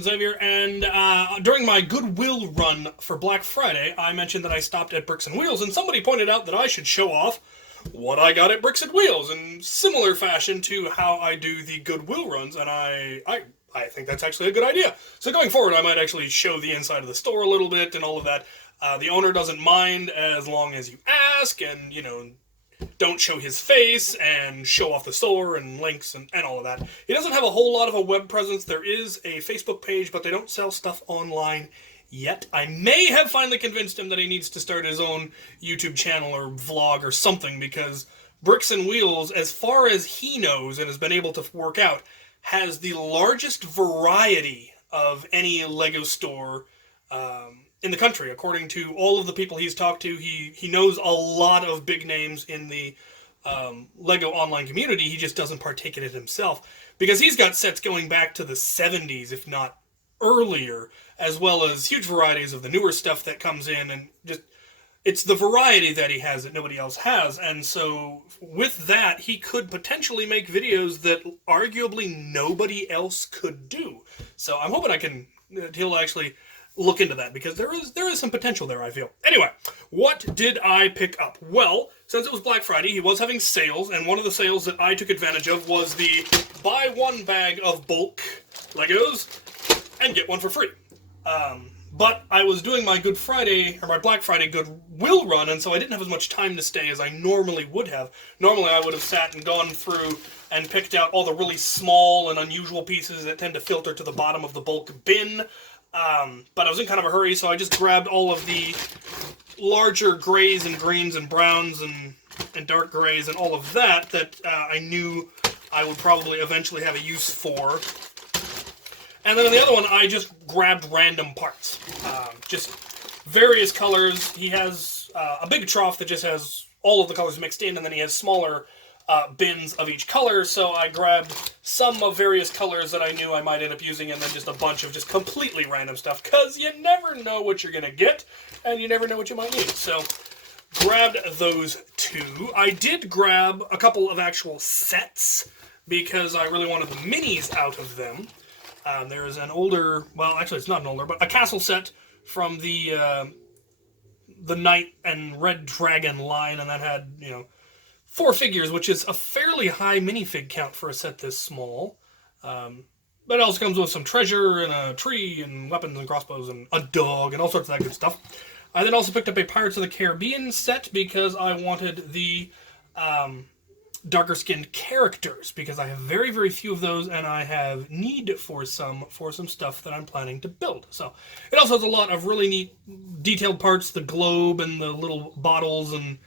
friend Xavier, and during my Goodwill run for Black Friday, I mentioned that I stopped at Bricks and Wheels, and somebody pointed out that I should show off what I got at Bricks and Wheels in similar fashion to how I do the Goodwill runs, and I think that's actually a good idea. So going forward, I might actually show the inside of the store a little bit and all of that. The owner doesn't mind as long as you ask, and, don't show his face and show off the store and links and all of that. He doesn't have a whole lot of a web presence. There is a Facebook page, but they don't sell stuff online yet. I may have finally convinced him that he needs to start his own YouTube channel or vlog or something, because Bricks and Wheels, as far as he knows and has been able to work out, has the largest variety of any Lego store in the country. According to all of the people he's talked to, he knows a lot of big names in the Lego online community. He just doesn't partake in it himself, because he's got sets going back to the 70s, if not earlier, as well as huge varieties of the newer stuff that comes in, and just it's the variety that he has that nobody else has. And so with that, he could potentially make videos that arguably nobody else could do. So I'm hoping he'll actually look into that, because there is some potential there, I feel. Anyway, what did I pick up? Well, since it was Black Friday, he was having sales, and one of the sales that I took advantage of was the buy one bag of bulk Legos and get one for free. But I was doing my Black Friday Goodwill run, and so I didn't have as much time to stay as I normally would have. Normally I would have sat and gone through and picked out all the really small and unusual pieces that tend to filter to the bottom of the bulk bin. But I was in kind of a hurry, so I just grabbed all of the larger grays and greens and browns and dark grays and all of that I knew I would probably eventually have a use for. And then on the other one, I just grabbed random parts. Just various colors. He has a big trough that just has all of the colors mixed in, and then he has smaller bins of each color, so I grabbed some of various colors that I knew I might end up using, and then just a bunch of just completely random stuff, because you never know what you're going to get, and you never know what you might need. So, grabbed those two. I did grab a couple of actual sets, because I really wanted the minis out of them. There is an older, well, actually it's not an older, but a castle set from the Knight and Red Dragon line, and that had, 4 figures, which is a fairly high minifig count for a set this small. But it also comes with some treasure and a tree and weapons and crossbows and a dog and all sorts of that good stuff. I then also picked up a Pirates of the Caribbean set, because I wanted the darker skinned characters, because I have very, very few of those, and I have need for some stuff that I'm planning to build. So it also has a lot of really neat detailed parts, the globe and the little bottles and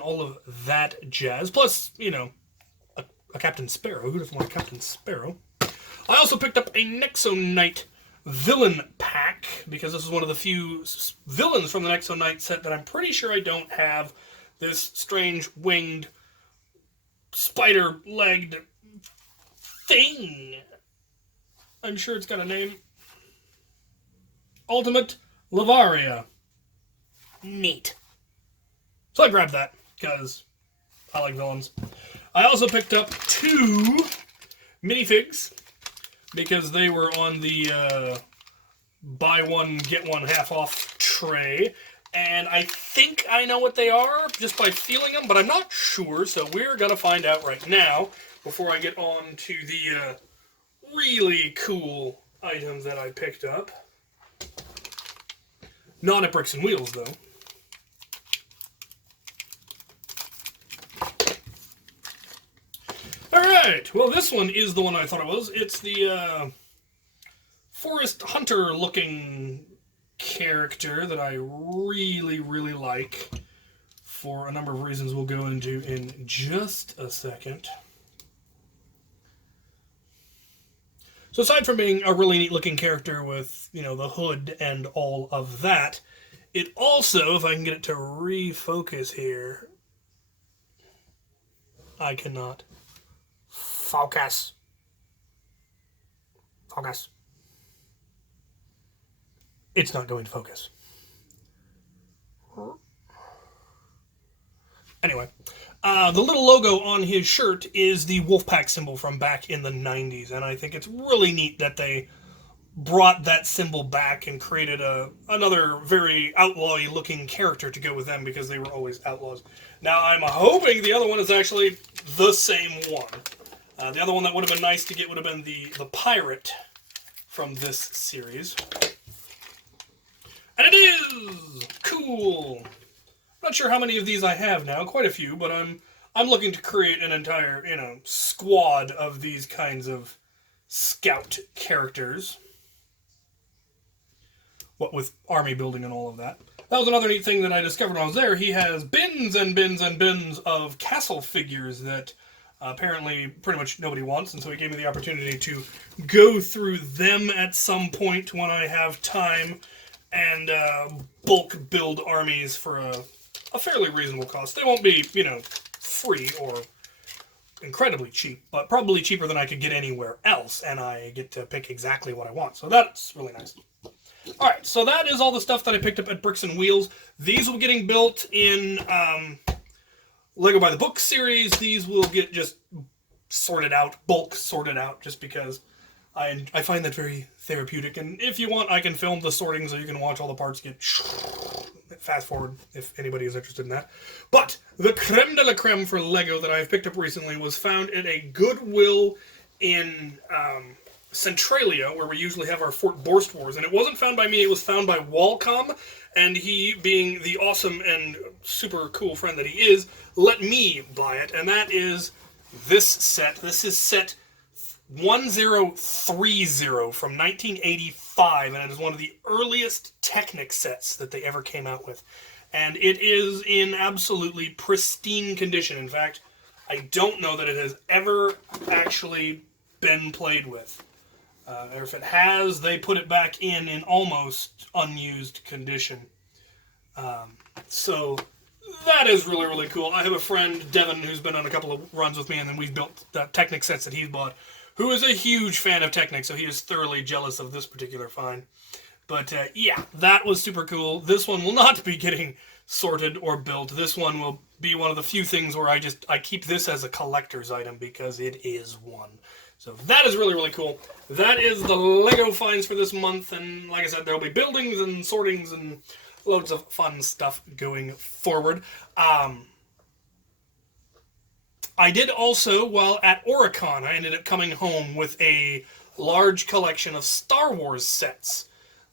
all of that jazz. Plus, a Captain Sparrow. Who doesn't want a Captain Sparrow? I also picked up a Nixon Knight villain pack, because this is one of the few villains from the Nixon Knight set that I'm pretty sure I don't have. This strange winged spider-legged thing. I'm sure it's got a name. Ultimate Lavaria. Neat. So I grabbed that, because I like villains. I also picked up 2 minifigs, because they were on the buy one, get one half off tray. And I think I know what they are just by feeling them, but I'm not sure, so we're going to find out right now before I get on to the really cool items that I picked up. Not at Bricks and Wheels, though. Alright, well this one is the one I thought it was. It's the Forest Hunter looking character that I really, really like for a number of reasons we'll go into in just a second. So aside from being a really neat looking character with, the hood and all of that, it also, if I can get it to refocus here, I cannot. Focus. Focus. It's not going to focus. Anyway, the little logo on his shirt is the Wolfpack symbol from back in the 90s, and I think it's really neat that they brought that symbol back and created another very outlaw-y looking character to go with them because they were always outlaws. Now I'm hoping the other one is actually the same one. The other one that would have been nice to get would have been the pirate from this series. And it is! Cool! Not sure how many of these I have now, quite a few, but I'm looking to create an entire, squad of these kinds of scout characters. What with army building and all of that. That was another neat thing that I discovered when I was there. He has bins and bins and bins of castle figures that apparently pretty much nobody wants, and so he gave me the opportunity to go through them at some point when I have time and bulk build armies for a fairly reasonable cost. They won't be, free or incredibly cheap, but probably cheaper than I could get anywhere else, and I get to pick exactly what I want. So that's really nice. Alright, so that is all the stuff that I picked up at Bricks and Wheels. These will be getting built in Lego by the Book series. These will get just sorted out, bulk sorted out, just because I find that very therapeutic. And if you want, I can film the sorting so you can watch all the parts get fast forward if anybody is interested in that. But the creme de la creme for Lego that I've picked up recently was found at a Goodwill in Centralia, where we usually have our Fort Borst Wars. And it wasn't found by me, it was found by Walcom. And he, being the awesome and super cool friend that he is, let me buy it. And that is this set. This is set 1030 from 1985, and it is one of the earliest Technic sets that they ever came out with. And it is in absolutely pristine condition. In fact, I don't know that it has ever actually been played with. Or if it has, they put it back in almost unused condition. So that is really, really cool. I have a friend, Devin, who's been on a couple of runs with me, and then we've built Technic sets that he's bought, who is a huge fan of Technic, so he is thoroughly jealous of this particular find. But yeah, that was super cool. This one will not be getting sorted or built. This one will be one of the few things where I keep this as a collector's item because it is one. So that is really, really cool. That is the Lego finds for this month, and like I said, there will be buildings and sortings and loads of fun stuff going forward. I did also, while at Oricon, I ended up coming home with a large collection of Star Wars sets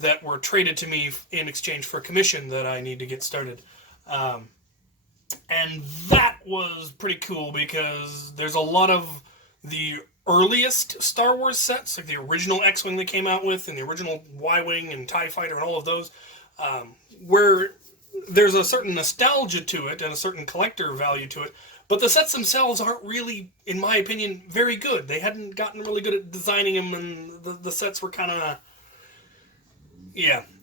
that were traded to me in exchange for a commission that I need to get started. And that was pretty cool because there's a lot of the earliest Star Wars sets, like the original X-Wing they came out with, and the original Y-Wing and TIE Fighter and all of those, where there's a certain nostalgia to it and a certain collector value to it, but the sets themselves aren't really, in my opinion, very good. They hadn't gotten really good at designing them, and the sets were kind of,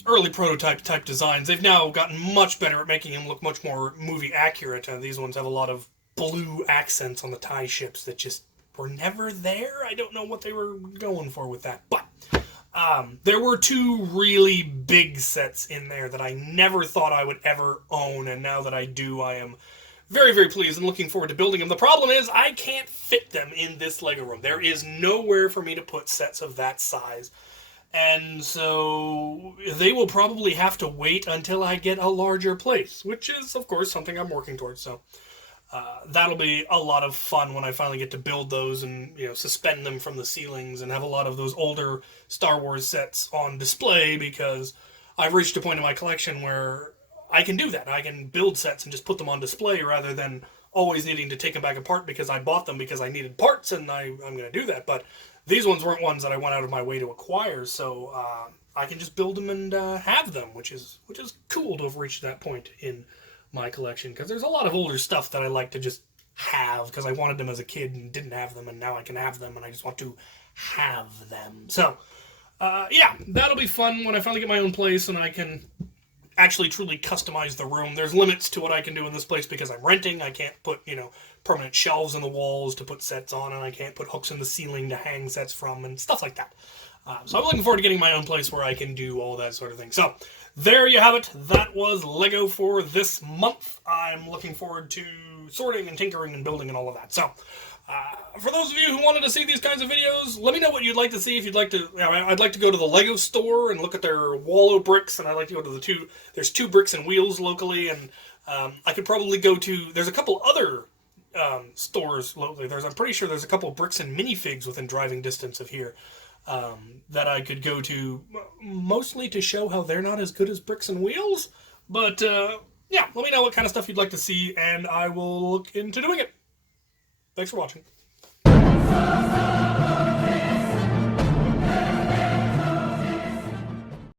early prototype type designs. They've now gotten much better at making them look much more movie accurate. These ones have a lot of blue accents on the TIE ships that just were never there. I don't know what they were going for with that, but there were two really big sets in there that I never thought I would ever own, and now that I do, I am very, very pleased and looking forward to building them. The problem is I can't fit them in this Lego room. There is nowhere for me to put sets of that size, and so they will probably have to wait until I get a larger place, which is, of course, something I'm working towards. So that'll be a lot of fun when I finally get to build those and suspend them from the ceilings and have a lot of those older Star Wars sets on display, because I've reached a point in my collection where I can do that. I can build sets and just put them on display rather than always needing to take them back apart because I bought them because I needed parts, and I'm going to do that. But these ones weren't ones that I went out of my way to acquire, so I can just build them and have them, which is cool to have reached that point in my collection, because there's a lot of older stuff that I like to just have because I wanted them as a kid and didn't have them, and now I can have them and I just want to have them. So that'll be fun when I finally get my own place and I can actually truly customize the room. There's limits to what I can do in this place because I'm renting. I can't put permanent shelves in the walls to put sets on, and I can't put hooks in the ceiling to hang sets from and stuff like that. So I'm looking forward to getting my own place where I can do all that sort of thing. So there you have it. That was Lego for this month. I'm looking forward to sorting and tinkering and building and all of that. So, for those of you who wanted to see these kinds of videos, let me know what you'd like to see. If you'd like to, I'd like to go to the Lego store and look at their Wallow bricks, and I'd like to go to there's two Bricks and Wheels locally, and I could probably go to, there's a couple other stores locally. I'm pretty sure there's a couple of Bricks and minifigs within driving distance of here that I could go to, mostly to show how they're not as good as Bricks and Wheels. But yeah, let me know what kind of stuff you'd like to see, and I will look into doing it. Thanks for watching.